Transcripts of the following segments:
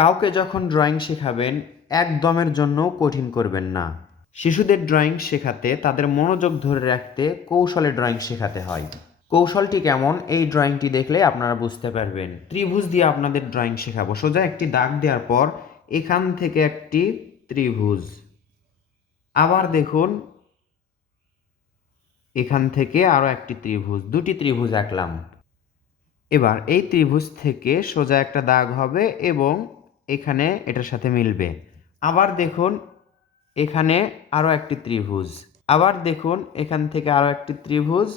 কাউকে যখন ড্রয়িং শেখাবেন একদমের জন্য কঠিন করবেন না। শিশুদের ড্রয়িং শেখাতে তাদের মনোযোগ ধরে রাখতে কৌশলে ড্রয়িং শেখাতে হয়। কৌশলটি কেমন এই ড্রয়িংটি দেখলে আপনারা বুঝতে পারবেন। ত্রিভুজ দিয়ে আপনাদের ড্রয়িং শেখাবো। সোজা একটি দাগ দেওয়ার পর এখান থেকে একটি ত্রিভুজ, আবার দেখুন এখান থেকে আরও একটি ত্রিভুজ, দুটি ত্রিভুজ আঁকলাম। এবার এই ত্রিভুজ থেকে সোজা একটা দাগ হবে এবং এখানে এটার সাথে মিলবে। আবার দেখুন এখানে আরও একটি ত্রিভুজ, আবার দেখুন এখান থেকে আরও একটি ত্রিভুজ,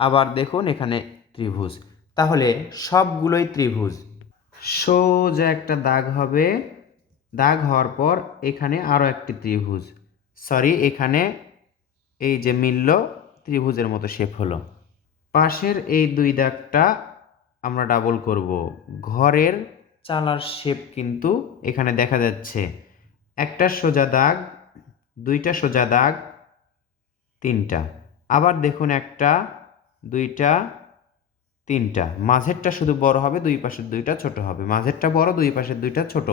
আবার দেখুন এখানে ত্রিভুজ। তাহলে সবগুলোই ত্রিভুজ। সোজা একটা দাগ হবে, দাগ হওয়ার পর এখানে আরও একটি ত্রিভুজ, এখানে এই যে মিলল ত্রিভুজের মতো শেপ হলো। পাশের এই দুই দাগটা আমরা ডাবল করব। ঘরের চালার শেপ কিন্তু এখানে দেখা যাচ্ছে। একটা সোজা দাগ, দুইটা সোজা দাগ, তিনটা। আবার দেখুন একটা, দুইটা, তিনটা। মাঝেরটা শুধু বড় হবে, দুই পাশের দুইটা ছোট হবে। মাঝেরটা বড়, দুই পাশের দুইটা ছোট।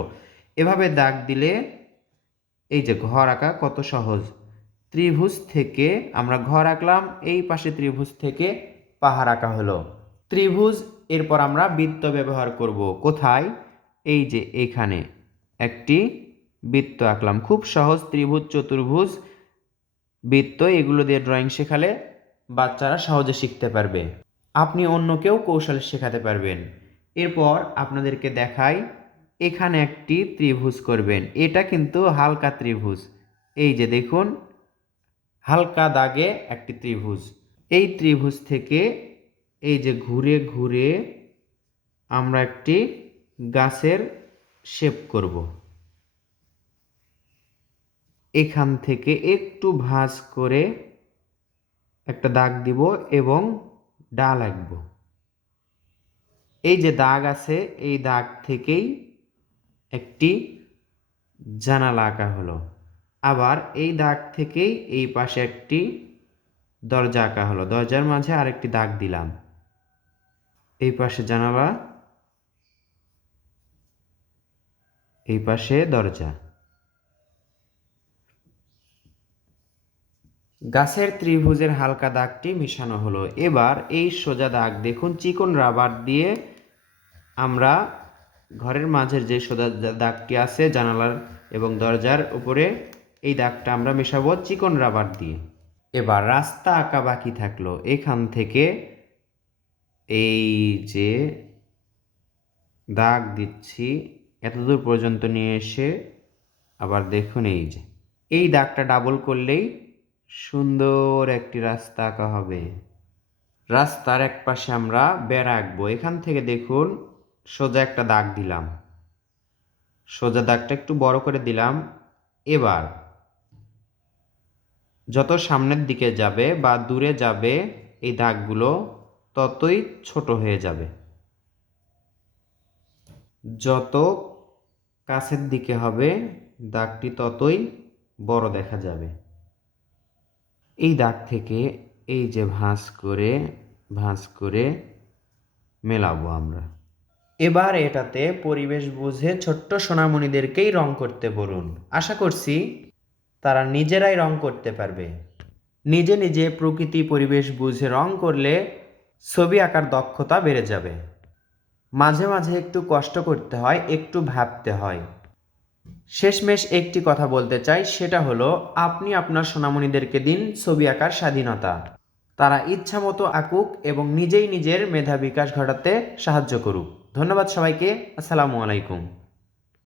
এভাবে দাগ দিলে এই যে ঘর আঁকা কত সহজ। ত্রিভুজ থেকে আমরা ঘর আঁকলাম, এই পাশে ত্রিভুজ থেকে পাহাড় আঁকা হলো। ত্রিভুজ এরপর আমরা বৃত্ত ব্যবহার করব। কোথায়? এই যে এখানে একটি বৃত্ত আঁকলাম। খুব সহজ। ত্রিভুজ, চতুর্ভুজ, বৃত্ত এগুলো দিয়ে ড্রয়িং শেখালে বাচ্চারা সহজে শিখতে পারবে। আপনি অন্যকেও কৌশল শেখাতে পারবেন। এরপর আপনাদেরকে দেখাই, এখানে একটি ত্রিভুজ করবেন। এটা কিন্তু হালকা ত্রিভুজ। এই যে দেখুন হালকা দাগে একটি ত্রিভুজ। এই ত্রিভুজ থেকে এই যে ঘুরে ঘুরে আমরা একটি গাছের শেপ করব। এখান থেকে একটু ভাঁজ করে একটা দাগ দিব এবং ডাল আঁকব। এই যে দাগ আছে এই দাগ থেকেই একটি জানালা আঁকা হলো। আবার এই দাগ থেকেই এই পাশে একটি দরজা আঁকা হলো। দরজার মাঝে আরেকটি দাগ দিলাম। এই পাশে জানালা, এই পাশে দরজা। গাছের ত্রিভুজের হালকা দাগটি মিশানো হলো। এবার এই সোজা দাগ দেখুন চিকন রাবার দিয়ে আমরা ঘরের মাঝের যে সোজা দাগটি আছে জানালার এবং দরজার উপরে, এই দাগটা আমরা মেশাবো চিকন রাবার দিয়ে। এবার রাস্তা আঁকা বাকি থাকলো। এখান থেকে এই যে দাগ দিচ্ছি এতদূর পর্যন্ত নিয়ে এসে আবার দেখুন এই যে এই দাগটা ডাবল করলেই সুন্দর একটি রাস্তা আঁকা হবে। রাস্তার এক পাশে আমরা বেড়া আঁকবো। এখান থেকে দেখুন সোজা একটা দাগ দিলাম, সোজা দাগটা একটু বড় করে দিলাম। এবার যত সামনের দিকে যাবে বা দূরে যাবে এই দাগগুলো ততই ছোট হয়ে যাবে, যত কাছের দিকে হবে দাগটি ততই বড় দেখা যাবে। এই দাগ থেকে এই যে ভাঁজ করে মেলাবো আমরা। এবার এটাতে পরিবেশ বুঝে ছোট্ট সোনামণিদেরকেই রং করতে বলুন। আশা করছি তারা নিজেরাই রং করতে পারবে। নিজে নিজে প্রকৃতি পরিবেশ বুঝে রং করলে ছবি আঁকার দক্ষতা বেড়ে যাবে। মাঝে মাঝে একটু কষ্ট করতে হয়, একটু ভাবতে হয়। শেষমেশ একটি কথা বলতে চাই, সেটা হলো আপনি আপনার সোনামণিদেরকে দিন ছবি আঁকার স্বাধীনতা। তারা ইচ্ছামতো আঁকুক এবং নিজেই নিজের মেধা বিকাশ ঘটাতে সাহায্য করুক। ধন্যবাদ সবাইকে। আসসালামু আলাইকুম।